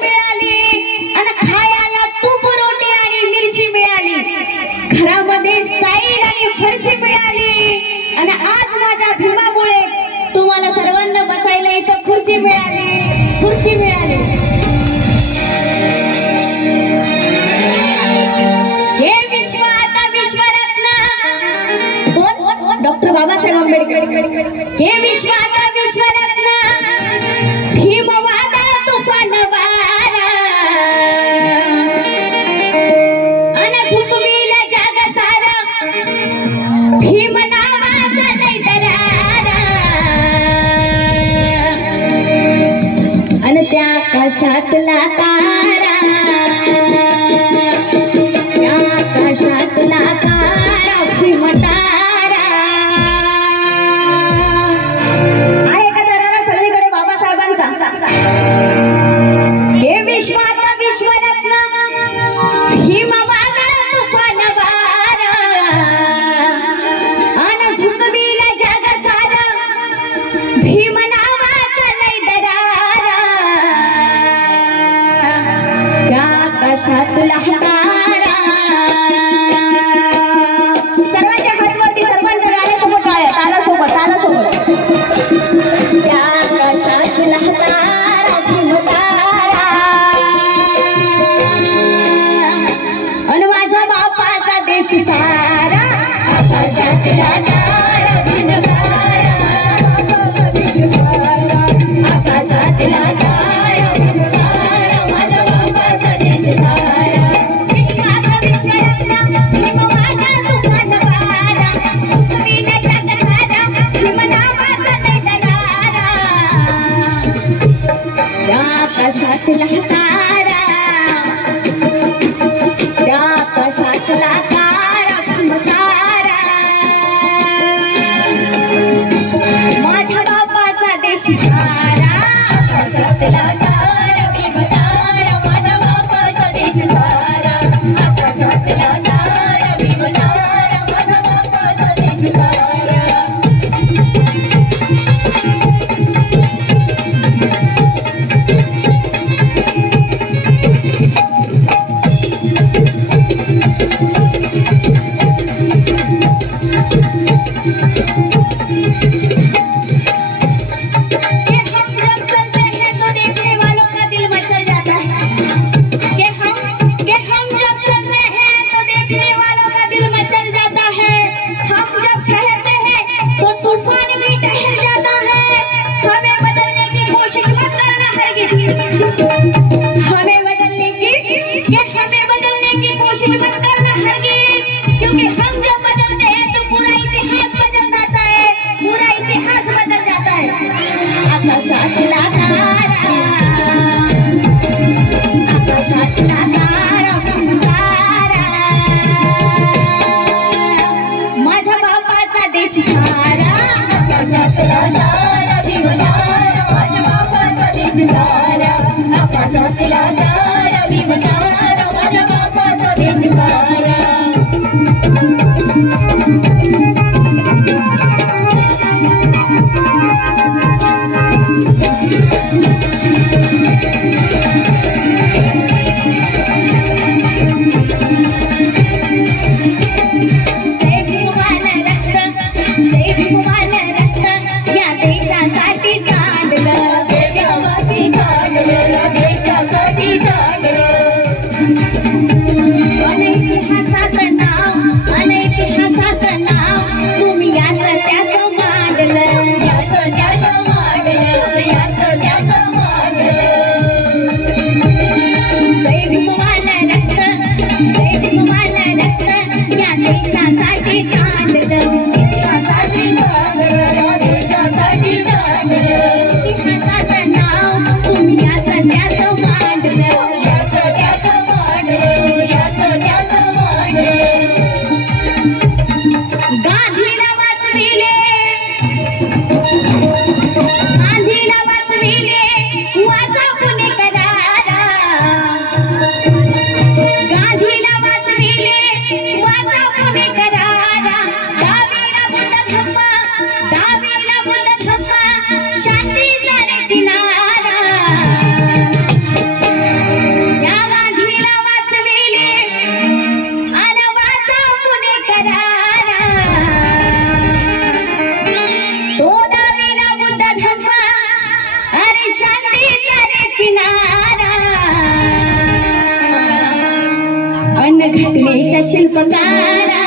मिळाली आणि खायला तूप रोटी आणि मिरची मिळाली, घरामध्ये स्टाईल आणि फरशी मिळाली आणि आज माझ्या भीमामुळे तुम्हाला सर्वांना बसायला इथं खुर्ची मिळाली, खुर्ची मिळाली। हे विश्व आता विश्वरत्न डॉक्टर बाबासाहेब आंबेडकर, हे विश्व आता विश्वरत्न भीमवादा तुफान वारा अन झुकविला जग सारा, भीम नावाचा लय दरारा अन त्या आकाशातला तारा, त्या आकाशातला तारा भीम तारा आहे का दरारा सगळीकडे बाबासाहेबांचा। हे विश्वाचा विश्वरत्न भीमवादा तुफान वारा अन झुकविला जग सारा, भीम नावाचा लय दरारा त्या आकाशातला तारा। सर्वांच्या हातवरती सर्वांच्या गाण्यासोबत टाळ्या, तालासोबत तालासोबत। त्या आकाशातला तारा भीम तारा अन माझ्या बापाचा देश सारा, आकाशातला तारा भीम तारा, आकाशातला तारा भीम तारा माझ्या बापाचा देश सारा। विश्वाचा विश्वरत्न भीमवादा तुफान वारा, झुकविला जग सारा, भीम नावाचा लय दरारा त्या आकाशातला तारा, त्या आकाशातला तारा भीम तारा माझ्या बापाचा देश सारा, आकाशातला तारा भीम तारा माझ्या बापाचा देश सारा, आकाशातला तारा भीम तारा माझ्या बापाचा देश सारा। क्योंकि हम जब बदलते हैं तो पूरा इतिहास बदल जाता है, पूरा इतिहास बदल जाता है। आकाशातला तारा, आकाशातला तारा भीम तारा माझ्या बापाचा देश सारा, आकाशातला तारा भीम तारा माझ्या बापाचा देश सारा, आकाशातला तारा भीम तारा माझ्या बापाचा देश सारा। जय भीमवान रक्त, जय भीमवान रक्त या देशासाठी काढलं, देशासाठी काढलं, देशासाठी काढलं। घटनेच्या शिल्पकारा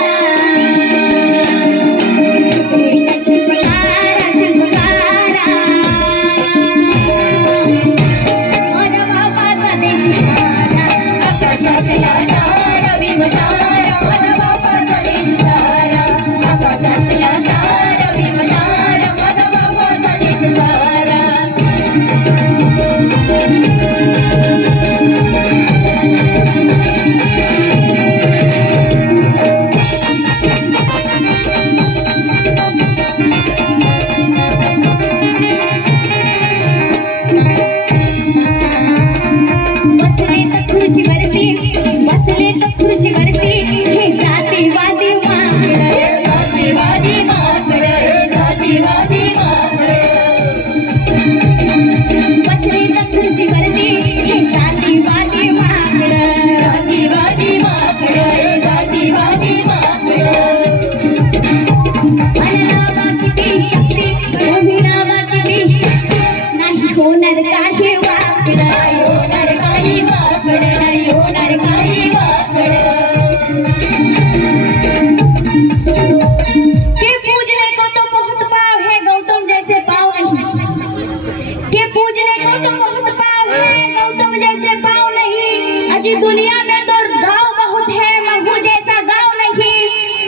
दुनिया में तो गाँव बहुत है, महू जैसा गाँव नहीं।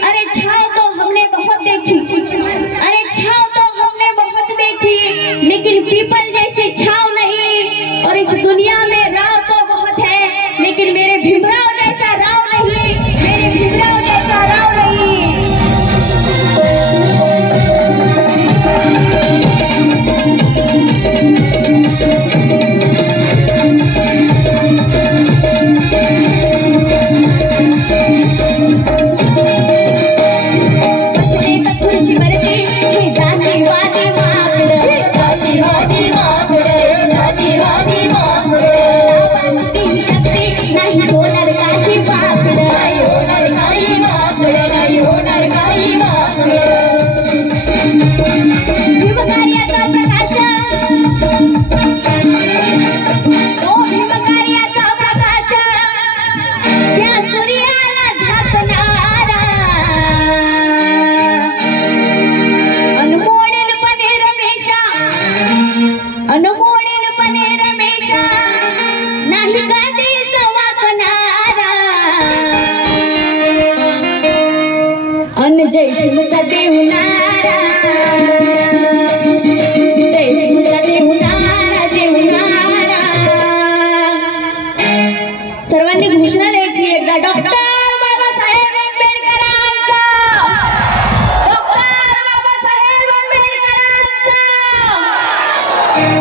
अरे छाव तो हमने बहुत देखी, अरे छाव तो हमने बहुत देखी, लेकिन पीपल जैसे छाव नहीं। और इस दुनिया में राव तो बहुत है, लेकिन मेरे भीमराव जैसा राव नहीं, मेरे भीमराव जैसा राव नहीं। जय भीमचा देवनारा, जय भीमचा देवनारा, देवनारा। सर्वांनी घोषणा द्यायची एकदा, डॉक्टर बाबासाहेब आंबेडकरांचा, डॉक्टर बाबासाहेब आंबेडकरांचा।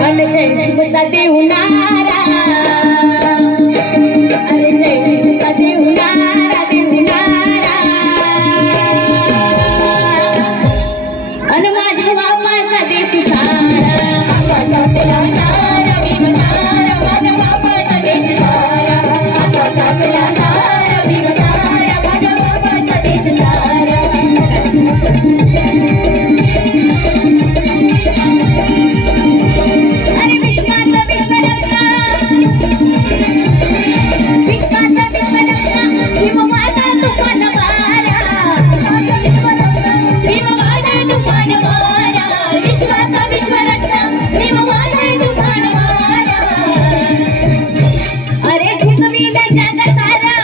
अन जय भीमचा देवनारा, अरे जय भीमचा देवनारा, देवनारा। अन माझ्या बापाचा देश सारा, आकाशातला तारा भीमतारा, माझ्या बापाचा देश सारा, आकाशातला तारा भीमतारा, माझ्या बापाचा देश सारा। अरे विश्वाचा विश्वरत्न, विश्वाचा विश्वरत्न, भीममाता तुफान वारा, भीममाता तुफान वारा, विश्वाचा विश्वरत्न, भीममाता तुफान वारा। अरे झुकविला जग सारा,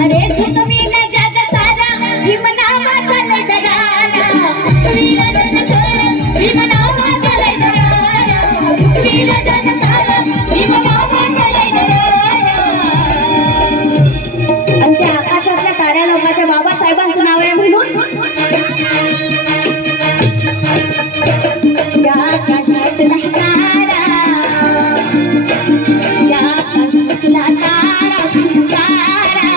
अरे झुकविला जग सारा, भीम नावाचा लय दरारा, झुकविला जग सारा, भीम नावाचा लय दरारा, झुकविला जग सारा, भीम नावाचा लय दरारा। आणि त्या आकाशातल्या साऱ्या लोकांच्या बाबासाहेबांचं नाव आहे म्हणून या आकाशातला तारा, या आकाशातला तारा भीमतारा,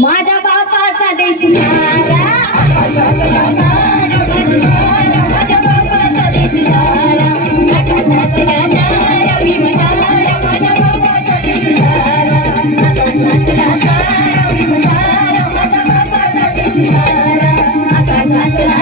माझ्या बापाचा देश सारा, आकाशातला तारा भीमतारा, माझ्या बापाचा देश सारा, आकाशातला तारा भीमतारा, माझ्या बापाचा देश सारा, आकाशातला तारा भीमतारा, माझ्या बापाचा देश सारा, आकाशातला